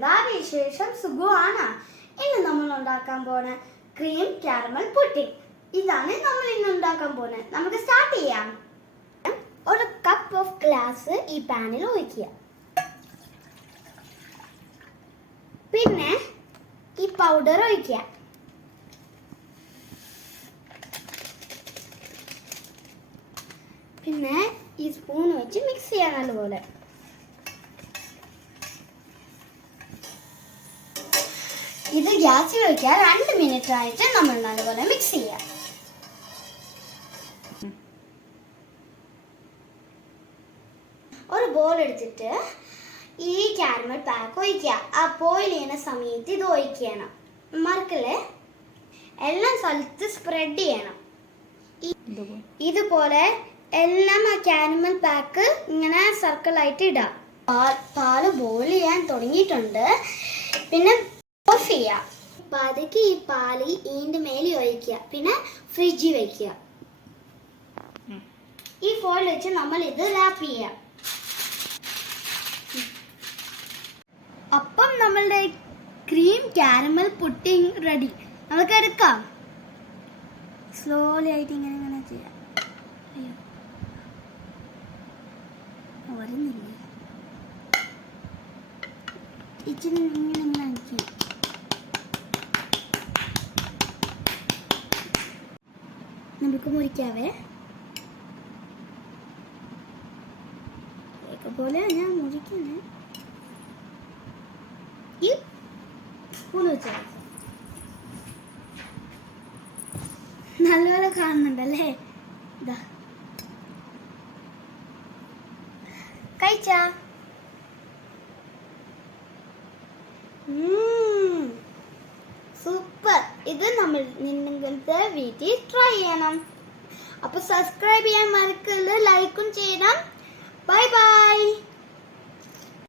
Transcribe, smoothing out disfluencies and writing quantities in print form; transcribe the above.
എന്താ വിശേഷം? സുഖമാണ്. ഇന്ന് നമ്മൾ ഉണ്ടാക്കാൻ പോണ ക്രീം കാരമൽ പുഡിംഗ്. ഇതാണ് നമ്മൾ ഇന്ന് ഉണ്ടാക്കാൻ പോണത്. നമുക്ക് സ്റ്റാർട്ട് ചെയ്യാം. ഒരു കപ്പ് ഓഫ് ഗ്ലാസ് ഈ പാനിൽ ഒഴിക്കുക. പിന്നെ ഈ പൗഡർ ഒഴിക്കുക. പിന്നെ ഈ സ്പൂൺ വെച്ച് മിക്സ് ചെയ്യാൻ നല്ലപോലെ. ഇത് ഗ്യാസിൽ വയ്ക്കുക. 2 മിനിറ്റ് ആയിട്ട് നമ്മൾ നല്ലപോലെ മിക്സ് ചെയ്യാം. ഒരു ബോൾ എടുത്തിട്ട് ഈ കാരമൽ പാക്ക് ഒഴിക്കുക. ആ ബോയിൽ ചെയ്യുന്ന സമയത്ത് ഇത് ഒഴിക്കണം. മറക്കല്ലേ, എല്ലാം സ്ഥലത്ത് സ്പ്രെഡ് ചെയ്യണം. ഇതുപോലെ എല്ലാം ആ കാരമൽ പാക്ക് ഇങ്ങനെ സർക്കിളായിട്ട് ഇടാം. പാല് ബോയിൽ ചെയ്യാൻ തുടങ്ങിയിട്ടുണ്ട്. പിന്നെ ഓഫ് ചെയ്യാം. പതുക്കെ ഈ പാല് ഇതിന്റെ മേലെ ഒഴിക്കുക. പിന്നെ ഫ്രിഡ്ജിൽ വെക്കുക. ഈ ഫോയിൽ വെച്ച് നമ്മൾ ഇത് റാപ്പ് ചെയ്യാം. അപ്പം നമ്മളുടെ ക്രീം കാരമൽ പുഡിംഗ് റെഡി. നമുക്ക് എടുക്കാം. സ്ലോലി ആയിട്ട് ഇങ്ങനെ ഇങ്ങനെ ചെയ്യാം. വരുന്നില്ലേ, ഇച്ചിരി ഇങ്ങനെ ഇങ്ങനെ ആക്കി. നമുക്ക് മുറിക്കാവേ. പോലെ ഞാൻ മുറിക്കുന്നേ. ഈ സ്പൂൺ വെച്ചാൽ നല്ലപോലെ കാണുന്നുണ്ടല്ലേ. ഇതാ കഴിച്ചാ. സൂപ്പർ. ഇത് നമ്മൾ നിങ്ങളുടെ വീട്ടിൽ ട്രൈ ചെയ്യണം. അപ്പൊ സബ്സ്ക്രൈബ് ചെയ്യാൻ മറക്കരുത്,